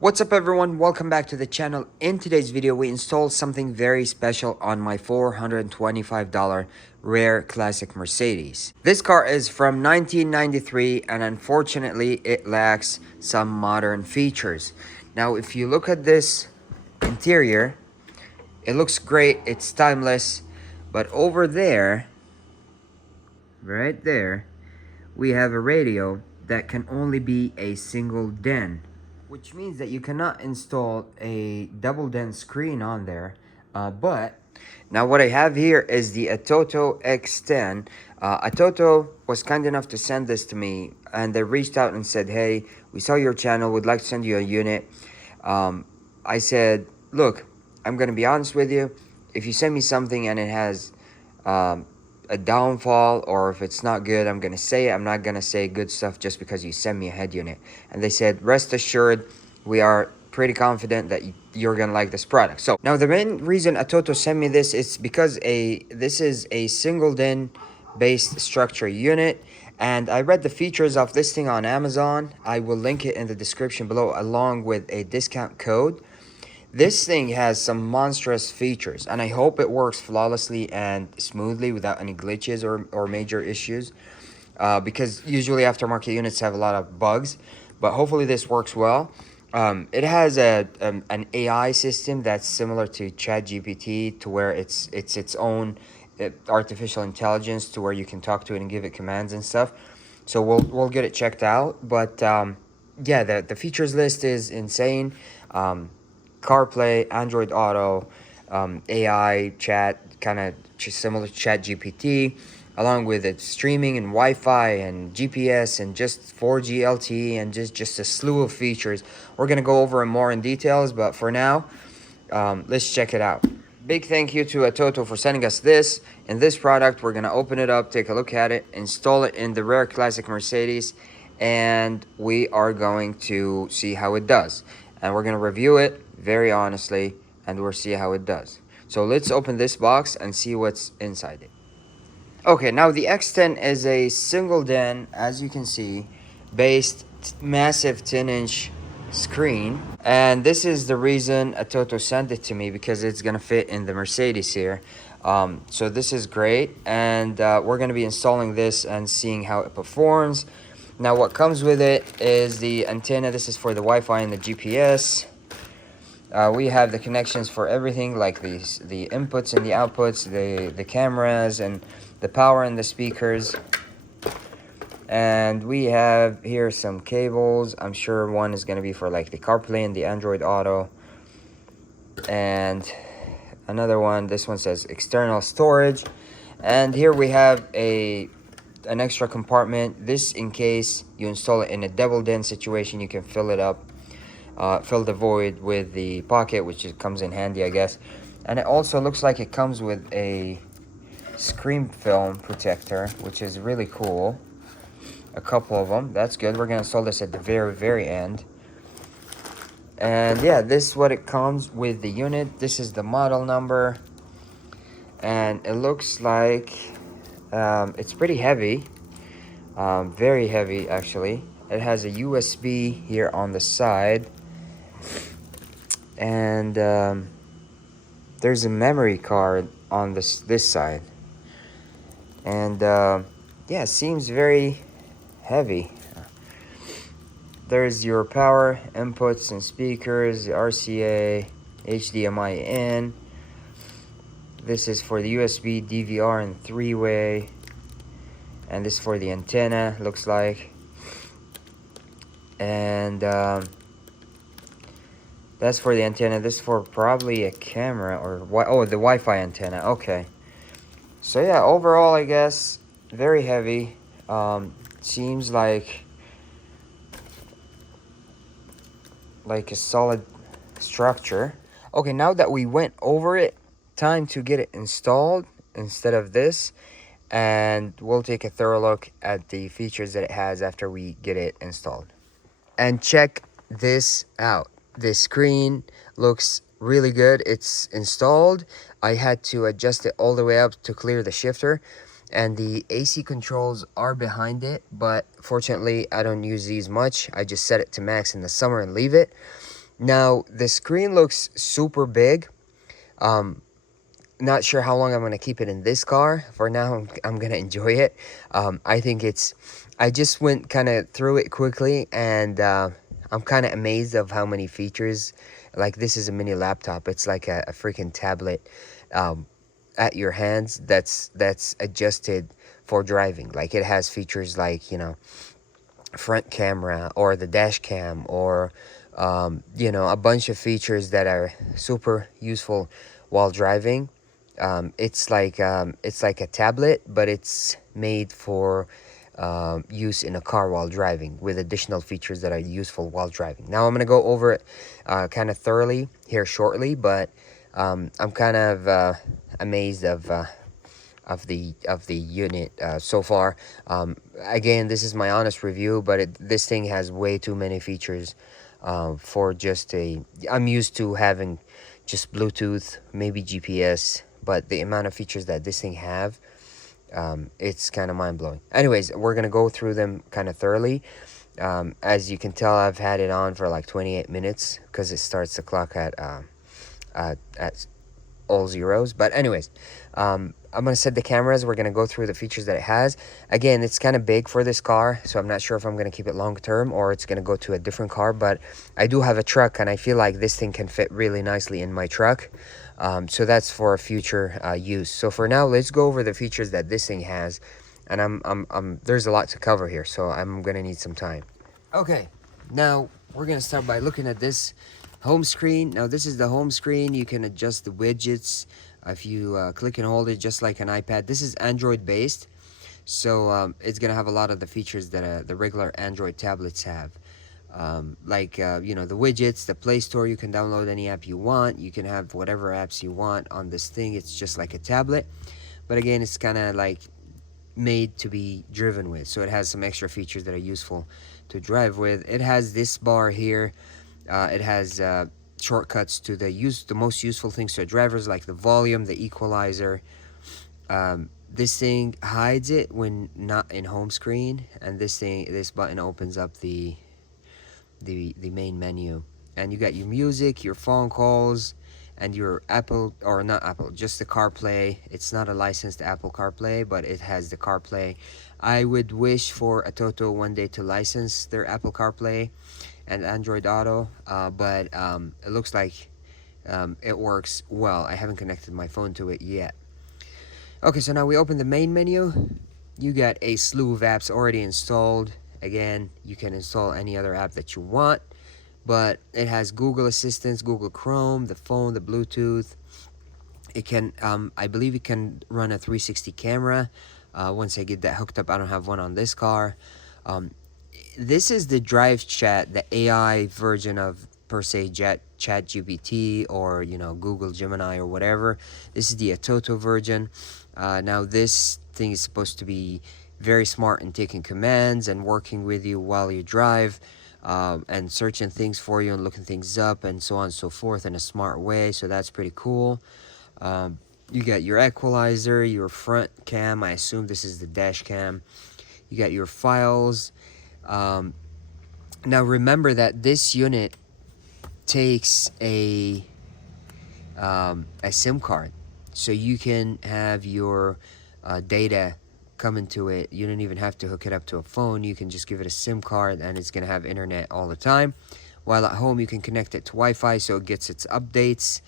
What's up everyone, welcome back to the channel. In today's video we installed something very special on my $425 rare classic Mercedes. This car is from 1993 and unfortunately it lacks some modern features. Now if you look at this interior, it looks great, it's timeless, but over there, right there, we have a radio that can only be a single den, which means that you cannot install a double den screen on there. But now what I have here is the ATOTO X10. ATOTO was kind enough to send this to me, and they reached out and said, hey, we saw your channel, would like to send you a unit. I said, look, I'm gonna be honest with you, if you send me something and it has a downfall, or if it's not good, I'm gonna say it. I'm not gonna say good stuff just because you send me a head unit. And they said, rest assured, we are pretty confident that you're gonna like this product. So now the main reason ATOTO sent me this is because this is a single den based structure unit, and I read the features of this thing on Amazon. I will link it in the description below along with a discount code. This thing has some monstrous features, and I hope it works flawlessly and smoothly without any glitches or major issues, because usually aftermarket units have a lot of bugs, but hopefully this works well. It has an AI system that's similar to ChatGPT, to where it's its own artificial intelligence, to where you can talk to it and give it commands and stuff. So we'll get it checked out. But yeah, the features list is insane. CarPlay, Android Auto, AI chat, kind of similar to ChatGPT, along with its streaming and Wi-Fi and GPS and just 4G LTE and just a slew of features. We're gonna go over more in details, but for now, let's check it out. Big thank you to ATOTO for sending us this. In this product, we're gonna open it up, take a look at it, install it in the rare classic Mercedes, and we are going to see how it does. And we're gonna review it very honestly, and we'll see how it does. So let's open this box and see what's inside it. Okay, now the X10 is a single den, as you can see, based massive 10-inch screen, and this is the reason ATOTO sent it to me, because it's gonna fit in the Mercedes here. So this is great, and we're gonna be installing this and seeing how it performs. Now what comes with it is the antenna. This is for the Wi-Fi and the GPS. We have the connections for everything, like the inputs and the outputs, the cameras and the power and the speakers. And we have here some cables. I'm sure one is going to be for like the CarPlay and the Android Auto. And another one, this one says external storage. And here we have an extra compartment. This, in case you install it in a double den situation, you can fill it up. Fill the void with the pocket, which comes in handy, I guess. And it also looks like it comes with a screen film protector, which is really cool. A couple of them, that's good. We're gonna install this at the very end. And yeah, this is what it comes with the unit. This is the model number, and it looks like it's pretty heavy, very heavy actually. It has a USB here on the side, and there's a memory card on this side, and yeah, it seems very heavy. There's your power inputs and speakers, the RCA, HDMI in. This is for the USB, DVR, and three-way, and this is for the antenna, looks like. And that's for the antenna. This is for probably a camera or oh, the Wi-Fi antenna. Okay, so yeah, overall I guess very heavy. Seems like a solid structure. Okay, now that we went over it, time to get it installed instead of this, and we'll take a thorough look at the features that it has after we get it installed. And check this out. The screen looks really good. It's installed. I had to adjust it all the way up to clear the shifter, and the AC controls are behind it, but fortunately I don't use these much. I just set it to max in the summer and leave it. Now the screen looks super big. um Not sure how long I'm gonna keep it in this car. For now, I'm gonna enjoy it. I think it's. I just went kind of through it quickly, and I'm kind of amazed of how many features. Like, this is a mini laptop. It's like a freaking tablet, um, at your hands. That's adjusted for driving. Like, it has features like, front camera or the dash cam, or a bunch of features that are super useful while driving. It's like a tablet, but it's made for use in a car while driving, with additional features that are useful while driving. Now I'm gonna go over it kind of thoroughly here shortly, but I'm kind of amazed of the unit so far. Again, this is my honest review, but this thing has way too many features for just a. I'm used to having just Bluetooth, maybe GPS, but the amount of features that this thing have, it's kind of mind-blowing. Anyways, we're gonna go through them kind of thoroughly. As you can tell, I've had it on for like 28 minutes because it starts the clock at all zeros. But anyways, I'm gonna set the cameras. We're gonna go through the features that it has. Again, it's kind of big for this car, so I'm not sure if I'm gonna keep it long term or it's gonna go to a different car. But I do have a truck, and I feel like this thing can fit really nicely in my truck. So that's for future use. So for now, let's go over the features that this thing has. And there's a lot to cover here, so I'm gonna need some time. Okay, now we're gonna start by looking at this home screen. Now this is the home screen. You can adjust the widgets if you click and hold it, just like an iPad. This is Android based, so it's gonna have a lot of the features that the regular Android tablets have. The widgets, the Play Store. You can download any app you want. You can have whatever apps you want on this thing. It's just like a tablet, but again, it's kind of like made to be driven with, so it has some extra features that are useful to drive with. It has this bar here. It has shortcuts to the most useful things to drivers, like the volume, the equalizer. This thing hides it when not in home screen, and this button opens up the main menu. And you got your music, your phone calls, and your Apple, or not Apple, just the CarPlay. It's not a licensed Apple CarPlay, but it has the CarPlay. I would wish for ATOTO one day to license their Apple CarPlay and Android Auto, but it looks like it works well. I haven't connected my phone to it yet. Okay, so now we open the main menu. You got a slew of apps already installed. Again, you can install any other app that you want, but it has Google Assistant, Google Chrome, the phone, the Bluetooth. It can, I believe it can run a 360 camera. Once I get that hooked up, I don't have one on this car. This is the Drive Chat, the AI version of, per se, ChatGPT, or Google Gemini or whatever. This is the ATOTO version. Now this thing is supposed to be very smart in taking commands and working with you while you drive, and searching things for you and looking things up and so on and so forth in a smart way. So that's pretty cool. You got your equalizer, your front cam. I assume this is the dash cam. You got your files. Now remember that this unit takes a SIM card, so you can have your data come into it. You don't even have to hook it up to a phone. You can just give it a SIM card, and it's gonna have internet all the time. While at home, you can connect it to Wi-Fi, so it gets its updates.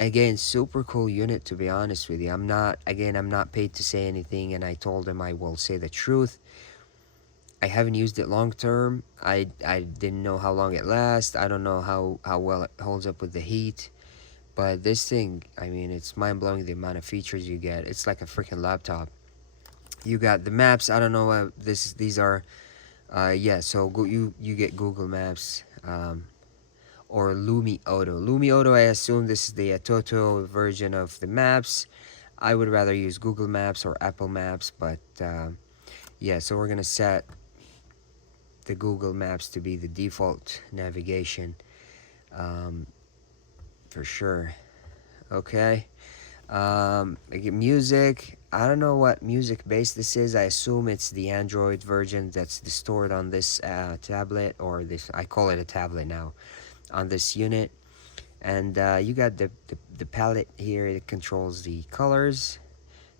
Again, super cool unit, to be honest with you. I'm not paid to say anything, and I told him I will say the truth. I haven't used it long term. I didn't know how long it lasts. I don't know how well it holds up with the heat. But this thing, I mean, it's mind-blowing the amount of features you get. It's like a freaking laptop. You got the maps. I don't know these are. So you get Google Maps, or Lumi Auto. Lumi Auto, I assume this is the ATOTO version of the maps. I would rather use Google Maps or Apple Maps, but so we're gonna set the Google Maps to be the default navigation, for sure. Okay. I get music. I don't know what music base this is. I assume it's the Android version that's stored on this tablet, or this, I call it a tablet now, on this unit. And you got the palette here that controls the colors.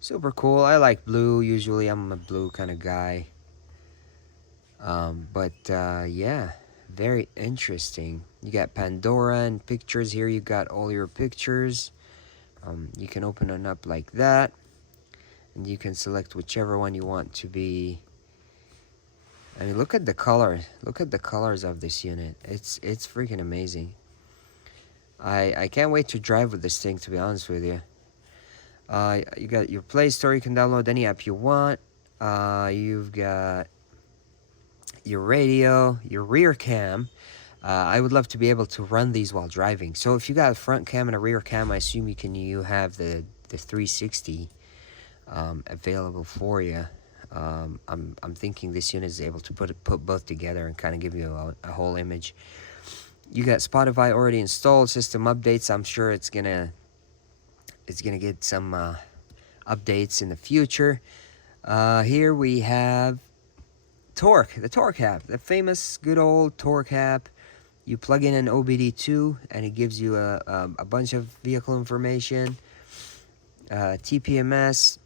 Super cool. I like blue. Usually I'm a blue kind of guy. But yeah, very interesting. You got Pandora and pictures here. You got all your pictures. You can open it up like that, and you can select whichever one you want to be. I mean, look at the colors. Look at the colors of this unit. It's freaking amazing. I can't wait to drive with this thing, to be honest with you. You got your Play Store. You can download any app you want. You've got your radio, your rear cam. I would love to be able to run these while driving. So if you got a front cam and a rear cam, I assume you have the 360 available for you. I'm thinking this unit is able to put both together and kind of give you a whole image. You got Spotify already installed. System updates. I'm sure it's gonna get some updates in the future. Here we have Torque, the Torque app, the famous good old Torque app. You plug in an OBD2 and it gives you a bunch of vehicle information. TPMS.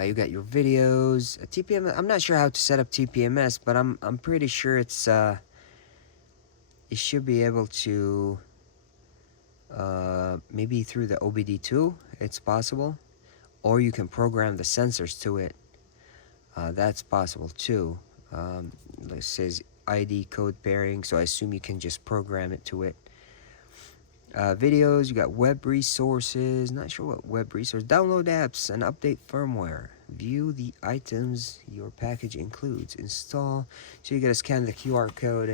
You got your videos. TPMS. I'm not sure how to set up TPMS, but I'm pretty sure it's it should be able to maybe through the OBD2. It's possible, or you can program the sensors to it. That's possible too. It says ID code pairing, so I assume you can just program it to it. Videos, you got web resources. Not sure what web resource. Download apps and update firmware. View the items your package includes. Install. So you gotta scan the QR code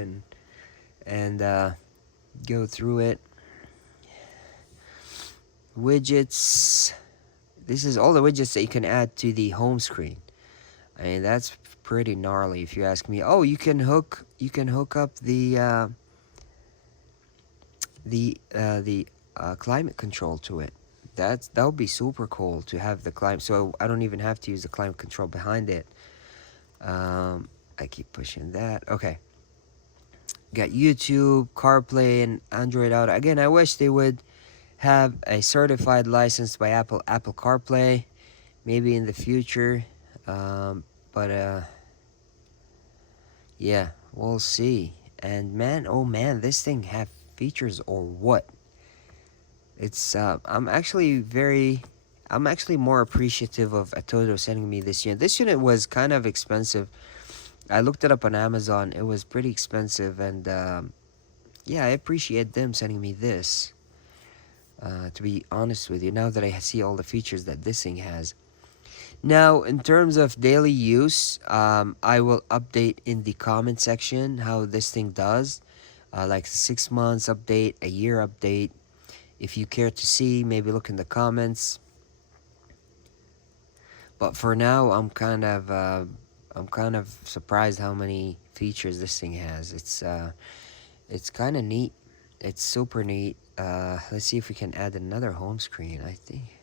and go through it. Widgets. This is all the widgets that you can add to the home screen. I mean, that's pretty gnarly if you ask me. Oh, you can hook up the climate control to it. That would be super cool to have the climate, so I don't even have to use the climate control behind it. I keep pushing that. Okay. Got YouTube, CarPlay, and Android Auto. Again, I wish they would have a certified license by Apple CarPlay, maybe in the future. But yeah, we'll see. And man, oh man, this thing have features or what? It's I'm actually more appreciative of ATOTO sending me this unit. This unit was kind of expensive. I looked it up on Amazon. It was pretty expensive, and yeah, I appreciate them sending me this. To be honest with you, now that I see all the features that this thing has. Now, in terms of daily use, I will update in the comment section how this thing does. Like 6 months update, a year update. If you care to see, maybe look in the comments. But for now, I'm kind of surprised how many features this thing has. It's kind of neat. It's super neat. Let's see if we can add another home screen. I think.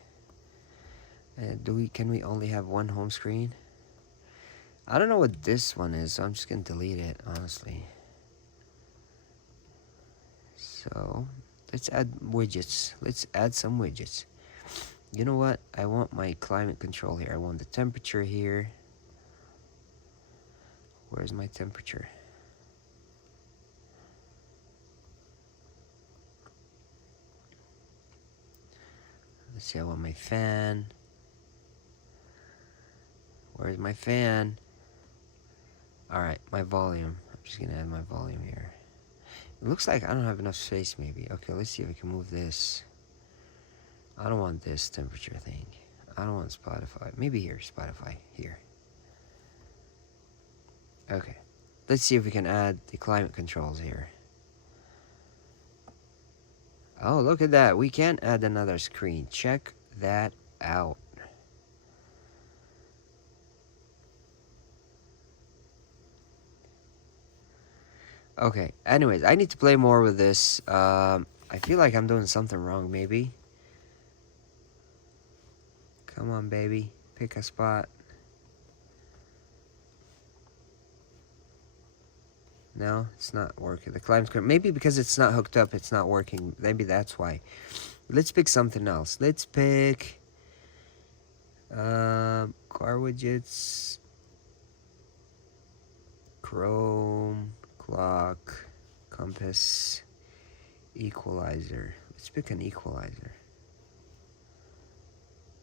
Can we only have one home screen? I don't know what this one is, so I'm just gonna delete it, honestly. So let's add widgets. Let's add some widgets. You know what? I want my climate control here. I want the temperature here. Where's my temperature? Let's see, I want my fan. Where's my fan? Alright, my volume. I'm just gonna add my volume here. It looks like I don't have enough space, maybe. Okay, let's see if we can move this. I don't want this temperature thing. I don't want Spotify. Maybe here, Spotify. Here. Okay. Let's see if we can add the climate controls here. Oh, look at that. We can add another screen. Check that out. Okay, anyways, I need to play more with this. I feel like I'm doing something wrong, maybe. Come on, baby. Pick a spot. No, it's not working. The climb's current. Maybe because it's not hooked up, it's not working. Maybe that's why. Let's pick something else. Let's pick car widgets, chrome, clock, compass, equalizer. Let's pick an equalizer.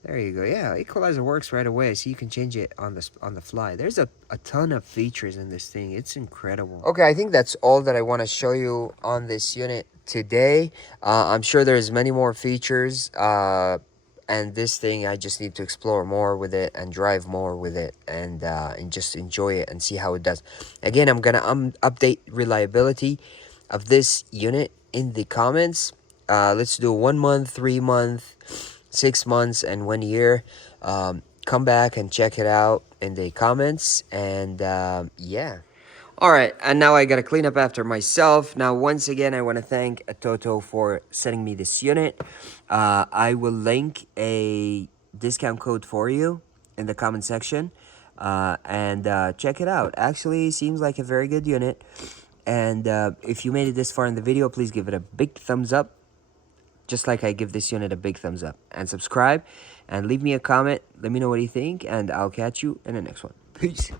There you go. Yeah, equalizer works right away, so you can change it on the fly. There's a ton of features in this thing. It's incredible. Okay, I think that's all that I want to show you on this unit today. I'm sure there's many more features, and this thing I just need to explore more with it and drive more with it, and just enjoy it and see how it does. Again, I'm gonna update reliability of this unit in the comments. Let's do 1 month, 3 month, 6 months, and 1 year. Come back and check it out in the comments, and yeah. All right, and now I gotta clean up after myself. Now, once again, I want to thank ATOTO for sending me this unit. I will link a discount code for you in the comment section, and check it out. Actually, seems like a very good unit. And if you made it this far in the video, please give it a big thumbs up, just like I give this unit a big thumbs up. And subscribe, and leave me a comment. Let me know what you think, and I'll catch you in the next one. Peace.